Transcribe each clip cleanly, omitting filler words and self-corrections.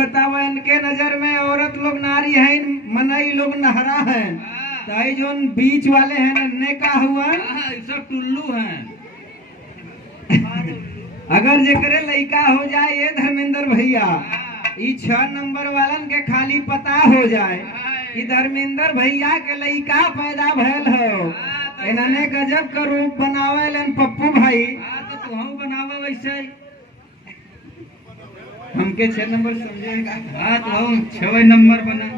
बताओ इनके नजर में औरत लोग नारी है, मनई लोग नहरा है, तो जो बीच वाले हैं नन्हे का हुआ सब टुल्लू हैं। अगर जेकरे लड़का हो जाए ये धर्मेंद्र भैया, ई 6 नंबर वालन के खाली पता हो जाए कि धर्मेंद्र भैया के लड़का पैदा भयल हो, इन्होंने गजब का रूप बनावे पप्पू भाई। तो तुम बनावा वैसे हमके 6 नंबर समझेगा। हाँ तो हम 6 नंबर बना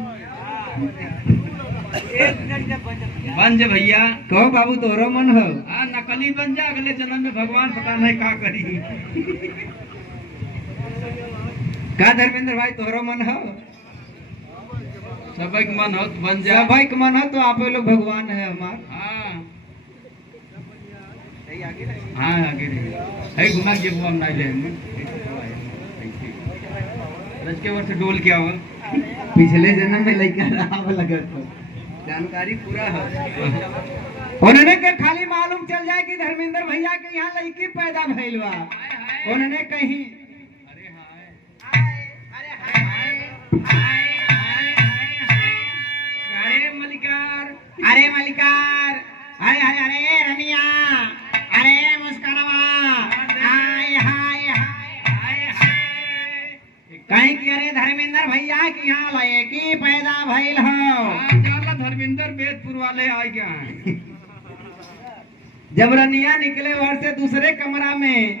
बन जा भैया। कहो बाबू तोरो मन हो। हाँ नकली बन जा, अगले जन्म में भगवान पता नहीं का करी। का धर्मेंद्र भाई तोरो मन हो? सबक मन हो तो बन जा। सबक मन हो तो आप लोग भगवान है हमार। हाँ हाँ आगे है घुमा के वो हम नहीं लेंगे। रज के वर्ष डोल क्या हुआ पिछले जन्म में लड़का रहा लगा तो जानकारी पूरा है। उन्होंने के खाली मालूम चल जाए कि धर्मेंद्र भैया के यहाँ लड़की पैदा भइल बा, उन्होंने कहीं अरे मलिकार, अरे मलिकार, अरे अरे अरे रमिया, अरे मुस्कानवा, हाय हाय हाय हाय कहीं कि अरे धर्मेंद्र भैया की यहाँ लड़की पैदा भइल हो। जाला धर्मेंद्र बेदपुर वाले आ गए। जब रनिया निकले वहां से दूसरे कमरा में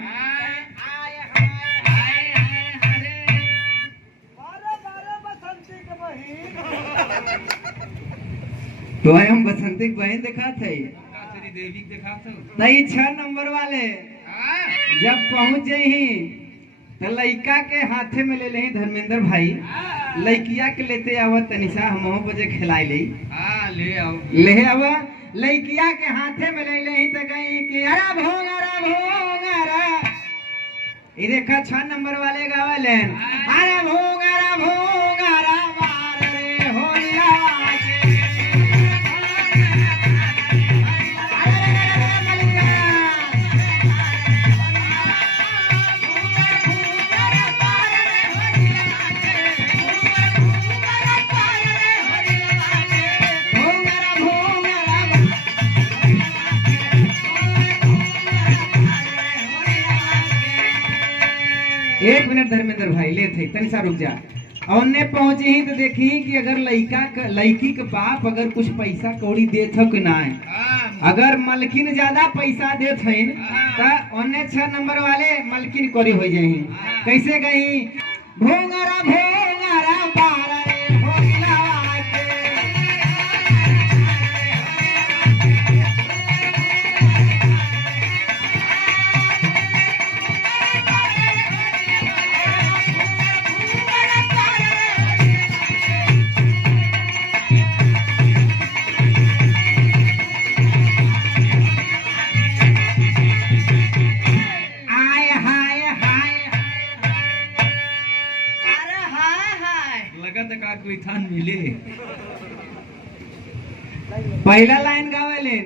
तो हम बसंती बहन देखा थे देवी देखा था नहीं 6 नंबर वाले जब पहुंच ही तो लड़का के हाथे में ले ले धर्मेंद्र भाई, लड़किया के लेते आवा तनिषा हम बजे खिलाई ले आवा लड़किया के हाथे में ले ले तो गई कि अरे भोंगरा ये देखा 6 नंबर वाले गावले अरे भोंगरा मार रे होलिया एक मिनट धर्मेंद्र भाई ले थे तनिषा रुक जा। और ने पहुंचे ही तो देखी कि अगर लड़की के बाप अगर कुछ पैसा कौड़ी देत हो कि ना, अगर मलकिन ज्यादा पैसा देत है तो उन्हें 6 नंबर वाले मलकिन कोरी हो जाए। कैसे गई भोंगरा बारा रे भोगला कोई थान मिले। पहला लाइन गावेले